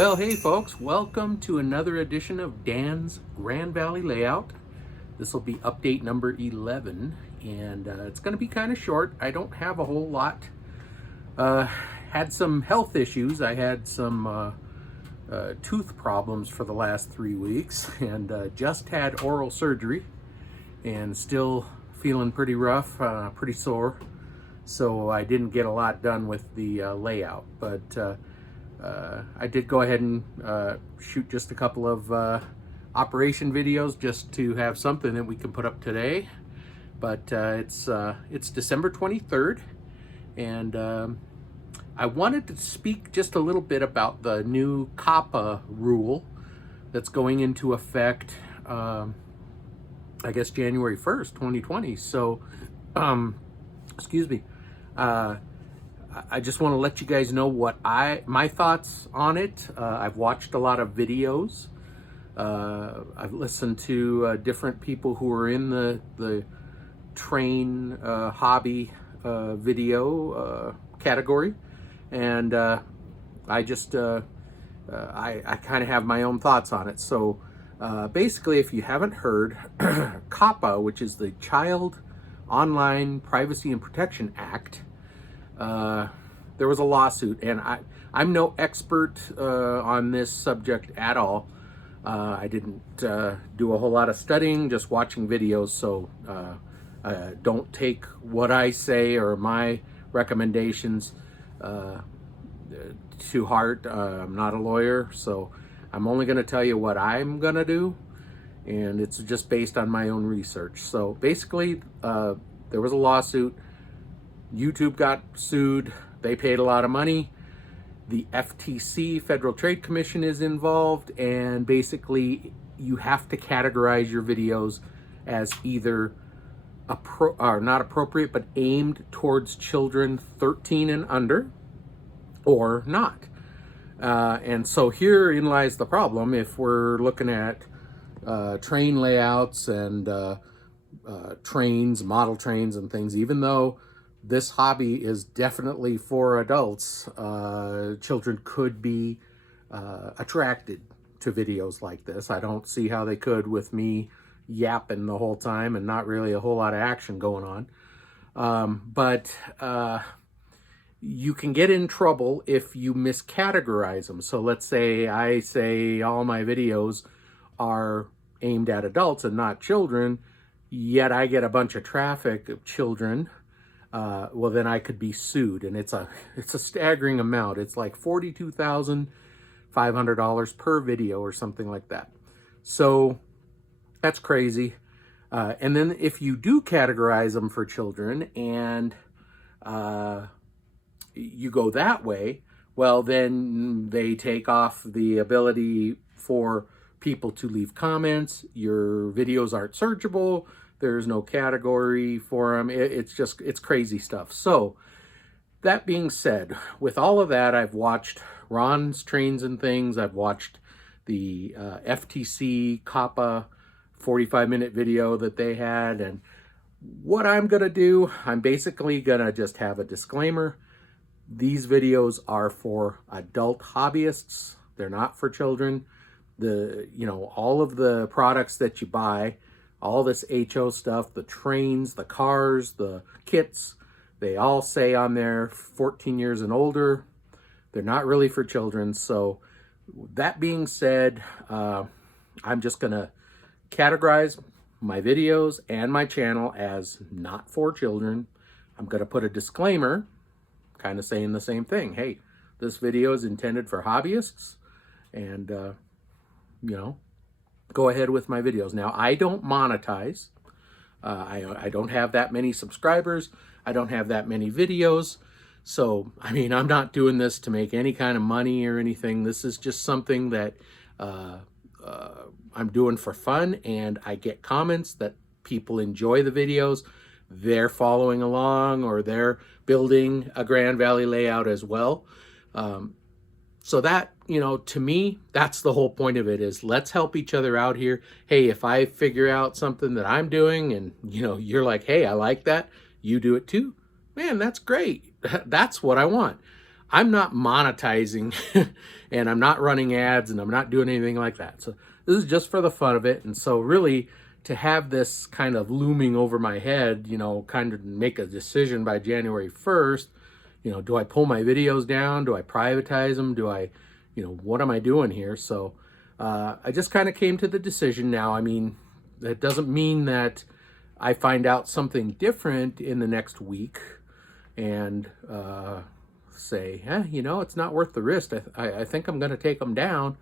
Well, hey folks, welcome to another edition of Dan's Grand Valley Layout. This will be update number 11, and it's going to be kind of short. I don't have a whole lot. Had some health issues. I had some tooth problems for the last 3 weeks, and just had oral surgery, and still feeling pretty rough, pretty sore. So I didn't get a lot done with the layout, but I did go ahead and shoot just a couple of operation videos just to have something that we can put up today. But it's December 23rd, and I wanted to speak just a little bit about the new COPPA rule that's going into effect, I guess January 1st, 2020. So, excuse me. I just want to let you guys know what my thoughts on it. I've watched a lot of videos. I've listened to different people who are in the train hobby video category, and I just I kind of have my own thoughts on it. So basically, if you haven't heard, COPPA, which is the Child Online Privacy and Protection Act, there was a lawsuit, and I'm no expert on this subject at all. I didn't do a whole lot of studying, just watching videos, so don't take what I say or my recommendations to heart. I'm not a lawyer, so I'm only going to tell you what I'm going to do, and it's just based on my own research. So basically, there was a lawsuit. YouTube got sued. They paid a lot of money. The FTC, Federal Trade Commission, is involved, and basically you have to categorize your videos as either not appropriate but aimed towards children 13 and under, or not. And so herein lies the problem. If we're looking at train layouts and trains, model trains and things, even though this hobby is definitely for adults, children could be attracted to videos like this. I don't see how they could with me yapping the whole time and not really a whole lot of action going on. But you can get in trouble if you miscategorize them. So let's say I say all my videos are aimed at adults and not children, yet I get a bunch of traffic of children. Well, then I could be sued, and it's a staggering amount. It's like $42,500 per video or something like that. So that's crazy. And then if you do categorize them for children and you go that way, well, then they take off the ability for people to leave comments. Your videos aren't searchable. There's no category for them. It's crazy stuff. So that being said, with all of that, I've watched Ron's Trains and Things. I've watched the FTC COPPA 45-minute video that they had. And what I'm going to do, I'm basically going to just have a disclaimer. These videos are for adult hobbyists. They're not for children. All of the products that you buy, all this HO stuff, the trains, the cars, the kits, they all say on there 14 years and older. They're not really for children. So that being said, I'm just going to categorize my videos and my channel as not for children. I'm going to put a disclaimer kind of saying the same thing. Hey, this video is intended for hobbyists, and, go ahead with my videos. Now, I don't monetize. I don't have that many subscribers. I don't have that many videos. So, I'm not doing this to make any kind of money or anything. This is just something that I'm doing for fun, and I get comments that people enjoy the videos. They're following along, or they're building a Grand Valley layout as well. So that, to me, that's the whole point of it, is let's help each other out here. Hey, if I figure out something that I'm doing and, you're like, hey, I like that, you do it too, man, that's great. That's what I want. I'm not monetizing and I'm not running ads and I'm not doing anything like that. So this is just for the fun of it. And so really to have this kind of looming over my head, you know, kind of make a decision by January 1st, you know, do I pull my videos down? Do I privatize them? Do I, you know, what am I doing here? So I just kind of came to the decision now. I mean, that doesn't mean that I find out something different in the next week and say, you know, it's not worth the risk. I think I'm going to take them down.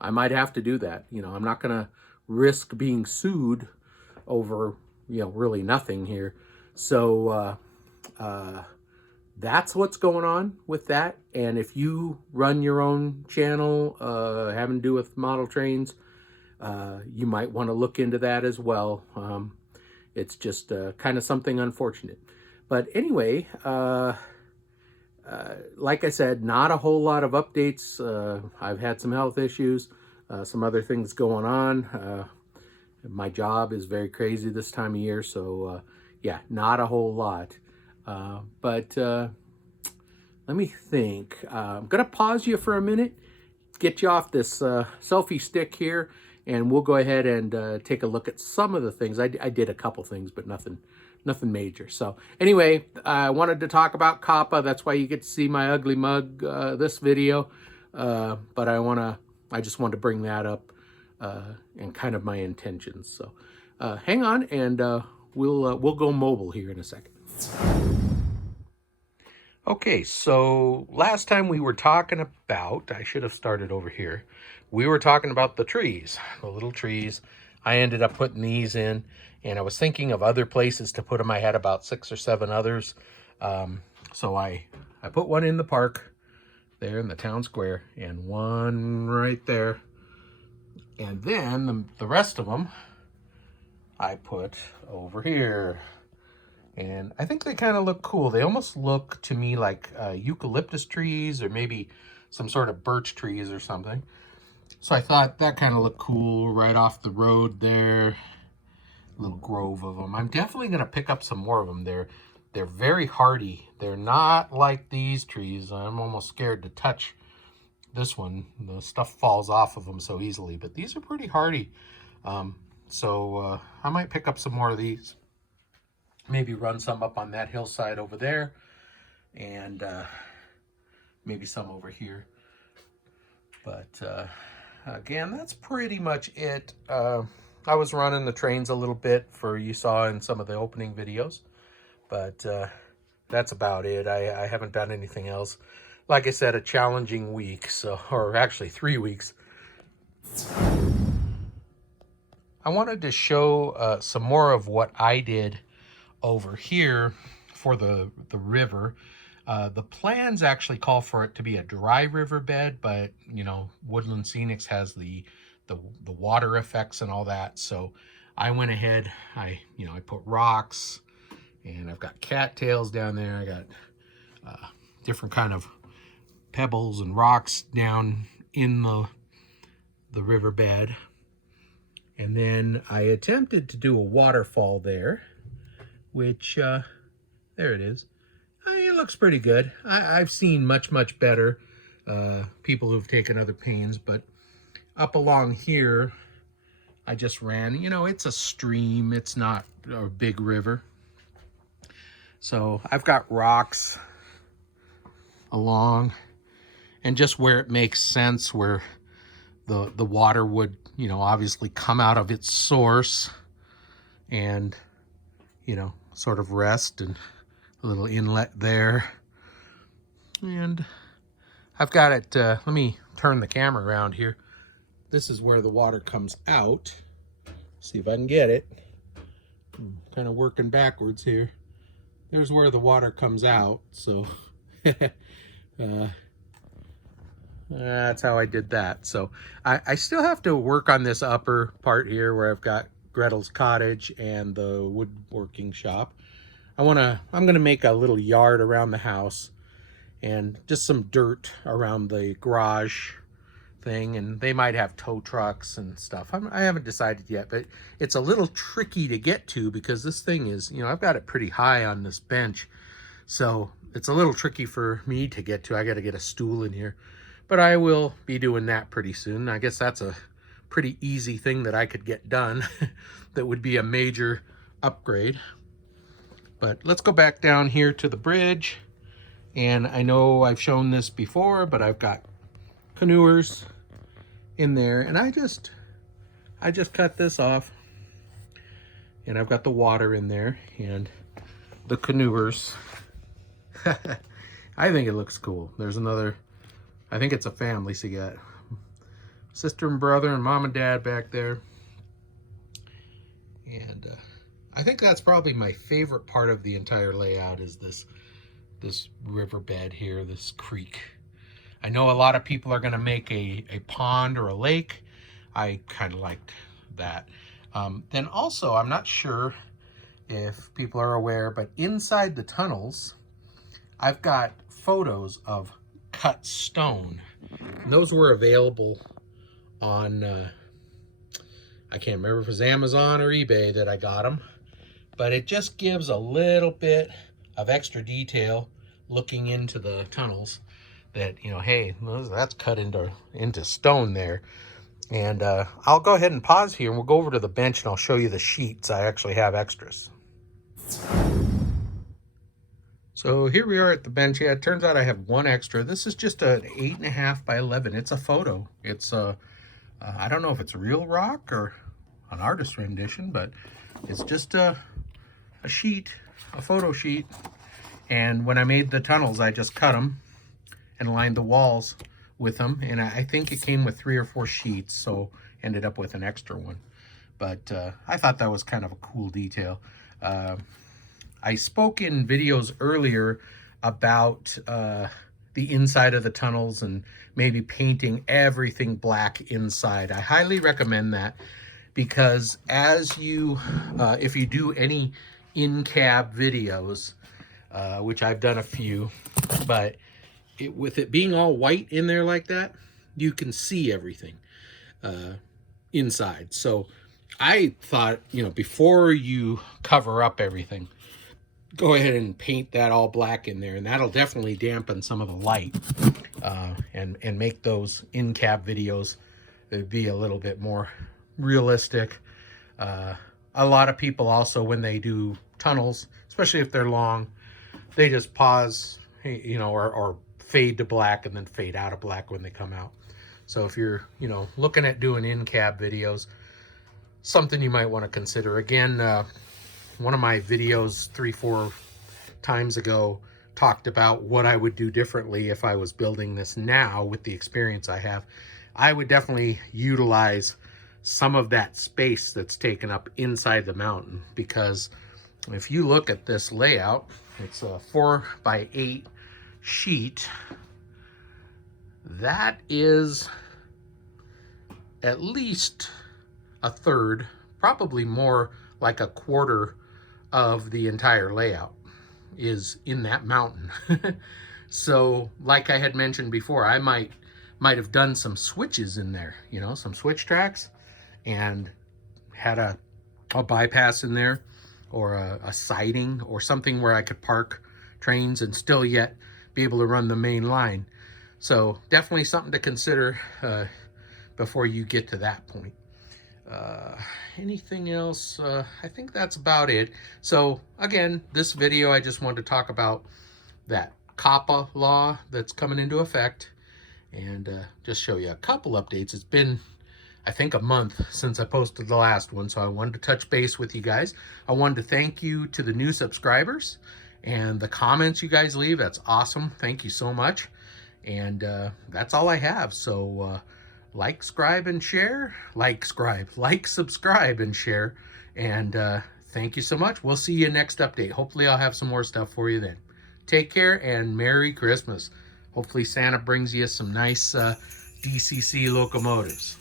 I might have to do that. You know, I'm not going to risk being sued over, you know, really nothing here. So that's what's going on with that. And if you run your own channel having to do with model trains, you might want to look into that as well. It's just kind of something unfortunate. But anyway, like I said, not a whole lot of updates. I've had some health issues, some other things going on. My job is very crazy this time of year, so yeah, not a whole lot. But let me think. I'm going to pause you for a minute, get you off this selfie stick here, and we'll go ahead and take a look at some of the things. I did a couple things, but nothing major. So anyway, I wanted to talk about COPPA. That's why you get to see my ugly mug this video. But I just wanted to bring that up and kind of my intentions. So hang on, and we'll go mobile here in a second. Okay, so last time we were talking about, I should have started over here. We were talking about the trees, the little trees. I ended up putting these in, and I was thinking of other places to put them. I had about 6 or 7 others. So I put one in the park there in the town square, and one right there. And then the rest of them I put over here. And I think they kind of look cool. They almost look to me like eucalyptus trees, or maybe some sort of birch trees or something. So I thought that kind of looked cool right off the road there. A little grove of them. I'm definitely going to pick up some more of them. They're very hardy. They're not like these trees. I'm almost scared to touch this one. The stuff falls off of them so easily. But these are pretty hardy. So I might pick up some more of these. Maybe run some up on that hillside over there, and maybe some over here. But again, that's pretty much it. I was running the trains a little bit, for you saw in some of the opening videos, but that's about it. I haven't done anything else. Like I said, a challenging week, so, or actually 3 weeks. I wanted to show some more of what I did over here for the river. The plans actually call for it to be a dry riverbed, but you know, Woodland Scenics has the water effects and all that. So I went ahead, I put rocks, and I've got cattails down there. I got different kind of pebbles and rocks down in the riverbed. And then I attempted to do a waterfall there, which, there it is. It looks pretty good. I've seen much better people who've taken other pains, but up along here, I just ran, you know, it's a stream. It's not a big river. So I've got rocks along, and just where it makes sense, where the water would, you know, obviously come out of its source and, you know, sort of rest, and a little inlet there. And I've got it, let me turn the camera around here. This is where the water comes out. See if I can get it. I'm kind of working backwards here. There's where the water comes out. So that's how I did that. So I still have to work on this upper part here where I've got Gretel's cottage and the woodworking shop. I'm gonna make a little yard around the house, and just some dirt around the garage thing, and they might have tow trucks and stuff. I haven't decided yet, but it's a little tricky to get to because this thing is, you know, I've got it pretty high on this bench. So it's a little tricky for me to get to. I got to get a stool in here, but I will be doing that pretty soon. I guess that's a pretty easy thing that I could get done. That would be a major upgrade. But let's go back down here to the bridge. And I know I've shown this before, but I've got canoers in there, and I just cut this off, and I've got the water in there and the canoers. I think it looks cool. There's another, I think it's a family, so you got sister and brother and mom and dad back there. And I think that's probably my favorite part of the entire layout, is this riverbed here, this creek. I know a lot of people are going to make a pond or a lake. I kind of liked that. Then also, I'm not sure if people are aware, but inside the tunnels, I've got photos of cut stone. And those were available on, I can't remember if it was Amazon or eBay that I got them, but it just gives a little bit of extra detail looking into the tunnels that, you know, hey, that's cut into stone there. And I'll go ahead and pause here, and we'll go over to the bench and I'll show you the sheets. I actually have extras. So here we are at the bench. Yeah, it turns out I have one extra. This is just an 8.5 by 11. It's a photo. It's I don't know if it's real rock or an artist rendition, but it's just a sheet, a photo sheet. And when I made the tunnels, I just cut them and lined the walls with them. And I think it came with 3 or 4 sheets, so ended up with an extra one. But I thought that was kind of a cool detail. I spoke in videos earlier about the inside of the tunnels and maybe painting everything black inside. I highly recommend that, because as you, if you do any in-cab videos, which I've done a few, but with it being all white in there like that, you can see everything inside. So I thought, you know, before you cover up everything, go ahead and paint that all black in there, and that'll definitely dampen some of the light and make those in-cab videos be a little bit more realistic. A lot of people also, when they do tunnels, especially if they're long, they just pause, you know, or fade to black and then fade out of black when they come out. So if you're, you know, looking at doing in-cab videos, something you might want to consider. Again, one of my videos 3-4 times ago talked about what I would do differently if I was building this now with the experience I have. I would definitely utilize some of that space that's taken up inside the mountain, because if you look at this layout, it's a 4x8 sheet. That is at least a third, probably more like a quarter of the entire layout is in that mountain. So like I had mentioned before, I might have done some switches in there, you know, some switch tracks, and had a bypass in there, or a siding or something where I could park trains and still yet be able to run the main line. So definitely something to consider before you get to that point. Anything else? I think that's about it. So again, this video, I just wanted to talk about that COPPA law that's coming into effect, and just show you a couple updates. It's been, I think, a month since I posted the last one, so I wanted to touch base with you guys. I wanted to thank you to the new subscribers and the comments you guys leave. That's awesome. Thank you so much. And that's all I have. So like, subscribe, and share. Like, subscribe, and share. And thank you so much. We'll see you next update. Hopefully I'll have some more stuff for you then. Take care and Merry Christmas. Hopefully Santa brings you some nice DCC locomotives.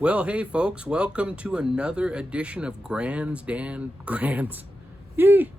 Well, hey folks, welcome to another edition of Grands. Yee!